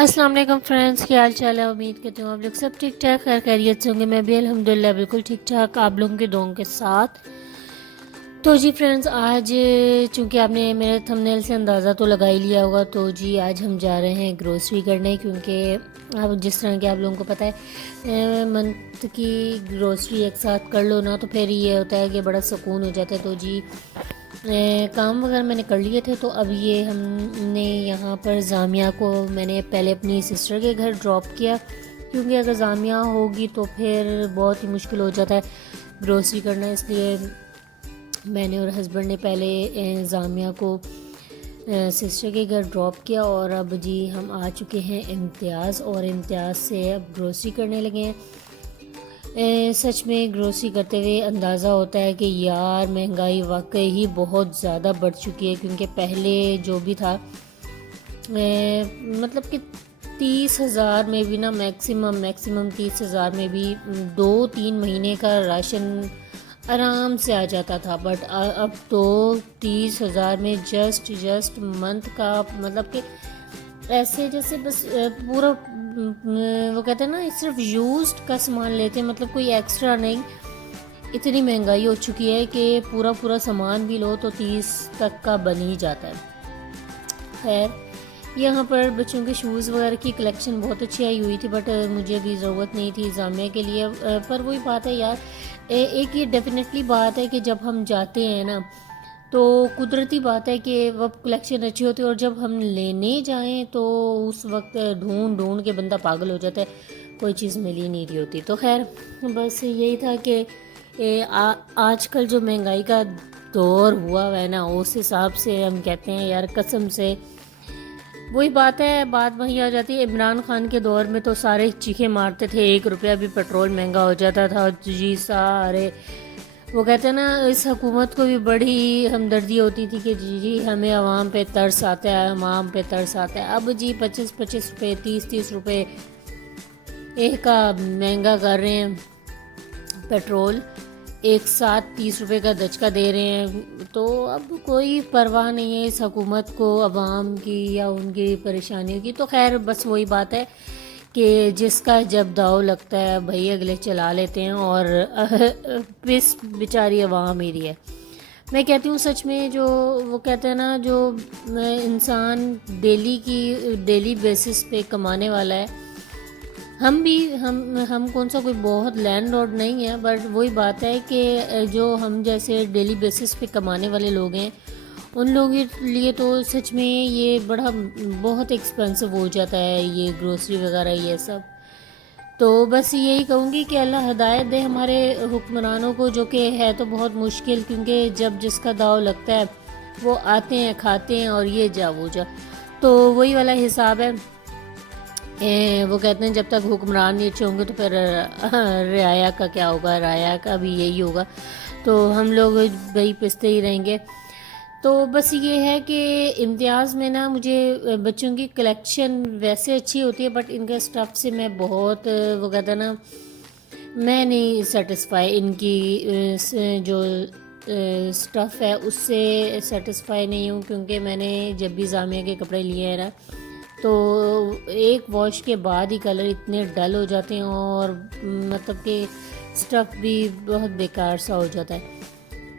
अस्सलाम वालेकुम फ्रेंड्स, क्या हाल चाल है। उम्मीद करती हूँ आप लोग सब ठीक ठाक खैरियत से होंगे। मैं भी अल्हम्दुलिल्लाह बिल्कुल ठीक ठाक आप लोगों के दुआओं के साथ। तो जी फ्रेंड्स, आज चूँकि आपने मेरे थंबनेल से अंदाज़ा तो लगा ही लिया होगा, तो जी आज हम जा रहे हैं ग्रोसरी करने, क्योंकि अब जिस तरह के आप लोगों को पता है मंथ की ग्रोसरी एक साथ कर लो ना, तो फिर ये होता है कि बड़ा सुकून हो जाता है। तो जी काम वगैरह मैंने कर लिए थे, तो अब ये हमने यहाँ पर जामिया को मैंने पहले अपनी सिस्टर के घर ड्रॉप किया, क्योंकि अगर जामिया होगी तो फिर बहुत ही मुश्किल हो जाता है ग्रोसरी करना। इसलिए मैंने और हस्बैंड ने पहले जामिया को सिस्टर के घर ड्रॉप किया, और अब जी हम आ चुके हैं इम्तियाज़, और इम्तियाज़ से अब ग्रोसरी करने लगे हैं। सच में ग्रोसरी करते हुए अंदाज़ा होता है कि यार महंगाई वाकई ही बहुत ज़्यादा बढ़ चुकी है, क्योंकि पहले जो भी था मतलब कि 30,000 में भी ना, मैक्सिमम 30,000 में भी 2-3 महीने का राशन आराम से आ जाता था। बट अब तो 30,000 में जस्ट मंथ का मतलब कि ऐसे जैसे बस पूरा वो कहते हैं ना, सिर्फ यूज्ड का सामान लेते हैं, मतलब कोई एक्स्ट्रा नहीं। इतनी महंगाई हो चुकी है कि पूरा सामान भी लो तो 30 तक का बन ही जाता है। खैर, यहाँ पर बच्चों के शूज़ वगैरह की कलेक्शन बहुत अच्छी आई हुई थी, बट मुझे भी ज़रूरत नहीं थी जामिया के लिए। पर वही बात है यार, एक ये डेफिनेटली बात है कि जब हम जाते हैं ना, तो कुदरती बात है कि वह कलेक्शन अच्छी होती है, और जब हम लेने जाएं तो उस वक्त ढूंढ ढूंढ के बंदा पागल हो जाता है, कोई चीज़ मिल ही नहीं रही होती। तो खैर, बस यही था कि आजकल जो महंगाई का दौर हुआ है ना, उस हिसाब से हम कहते हैं यार कसम से, वही बात है, बात वहीं आ जाती है। इमरान खान के दौर में तो सारे चीखे मारते थे, 1 रुपया भी पेट्रोल महंगा हो जाता था जी। सारे वो कहते हैं ना, इस हुकूमत को भी बड़ी हमदर्दी होती थी कि जी हमें आवाम पे तरस आता है, आवाम पे तरस आता है। अब जी 25-25 रुपये, 30-30 रुपये एक का महंगा कर रहे हैं पेट्रोल, एक साथ 30 रुपये का दचका दे रहे हैं। तो अब कोई परवाह नहीं है इस हुकूमत को आवाम की या उनकी परेशानियों की। तो खैर, बस वही बात है कि जिसका जब दाव लगता है भाई अगले चला लेते हैं, और पिस बेचारी आवाम ही है। मैं कहती हूँ सच में, जो वो कहते हैं ना, जो इंसान डेली बेसिस पे कमाने वाला है, हम कौन सा कोई बहुत लैंडलॉर्ड नहीं है, बट वही बात है कि जो हम जैसे डेली बेसिस पे कमाने वाले लोग हैं, उन लोगों के लिए तो सच में ये बहुत एक्सपेंसिव हो जाता है, ये ग्रोसरी वगैरह ये सब। तो बस यही कहूँगी कि अल्लाह हिदायत दे हमारे हुक्मरानों को, जो कि है तो बहुत मुश्किल, क्योंकि जब जिसका दाव लगता है वो आते हैं, खाते हैं, और ये जा वो जा। तो वही वाला हिसाब है। वो कहते हैं जब तक हुक्मरान नहीं अच्छे होंगे तो फिर रियाया का क्या होगा, राया का भी यही होगा। तो हम लोग भाई पिसते ही रहेंगे। तो बस ये है कि इम्तियाज़ में ना, मुझे बच्चों की कलेक्शन वैसे अच्छी होती है, बट इनके स्टफ़ से मैं बहुत वो कहता ना, मैं नहीं सेटिस्फाई, इनकी जो स्टफ़ है उससे सेटिस्फाई नहीं हूँ, क्योंकि मैंने जब भी जामिया के कपड़े लिए हैं ना, तो एक वॉश के बाद ही कलर इतने डल हो जाते हैं, और मतलब कि स्टफ़ भी बहुत बेकार सा हो जाता है।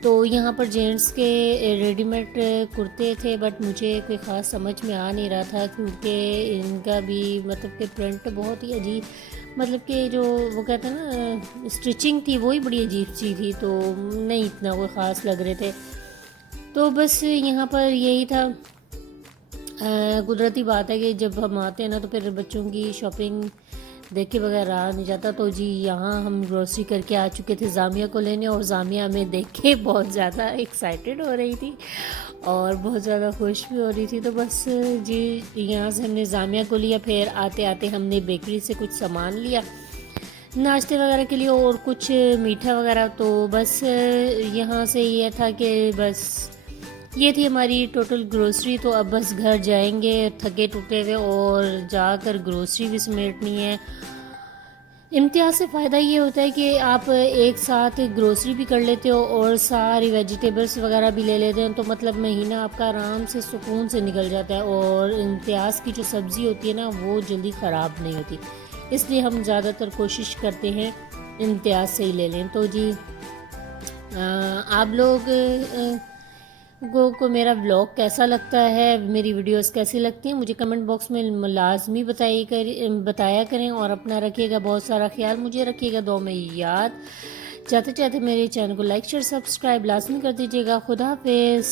तो यहाँ पर जेंट्स के रेडीमेड कुर्ते थे, बट मुझे कोई ख़ास समझ में आ नहीं रहा था, क्योंकि इनका भी मतलब कि प्रिंट बहुत ही अजीब, मतलब कि जो वो कहते हैं ना स्टिचिंग थी, वही बड़ी अजीब सी थी, तो नहीं इतना कोई ख़ास लग रहे थे। तो बस यहाँ पर यही था। कुदरती बात है कि जब हम आते हैं ना, तो फिर बच्चों की शॉपिंग देखे बगैर रहा नहीं जाता। तो जी यहाँ हम ग्रोसरी करके आ चुके थे जामिया को लेने, और जामिया हमें देख के बहुत ज़्यादा एक्साइटेड हो रही थी और बहुत ज़्यादा खुश भी हो रही थी। तो बस जी यहाँ से हमने जामिया को लिया, फिर आते आते हमने बेकरी से कुछ सामान लिया नाश्ते वगैरह के लिए, और कुछ मीठा वगैरह। तो बस यहाँ से ये था कि बस ये थी हमारी टोटल ग्रोसरी। तो अब बस घर जाएंगे थके टूटे हुए, और जाकर ग्रोसरी भी समेटनी है। امتیاز سے فائدہ یہ ہوتا ہے کہ آپ ایک ساتھ گروسری بھی کر لیتے ہو اور ساری ویجیٹیبلس وغیرہ بھی لے لیتے ہیں، تو مطلب مہینہ آپ کا آرام سے سکون سے نکل جاتا ہے، اور امتیاز کی جو سبزی ہوتی ہے نا وہ جلدی خراب نہیں ہوتی، اس لیے ہم زیادہ تر کوشش کرتے ہیں امتیاز سے ہی لے لیں۔ تو جی آپ لوگ کو میرا ولاگ کیسا لگتا ہے، میری ویڈیوز کیسی لگتی ہیں، مجھے کمنٹ باکس میں لازمی بتایا کریں، اور اپنا رکھیے گا بہت سارا خیال، مجھے رکھیے گا دعا میں یاد۔ چاہتے میرے چینل کو لائک شیئر سبسکرائب لازمی کر دیجیے گا۔ خدا حافظ۔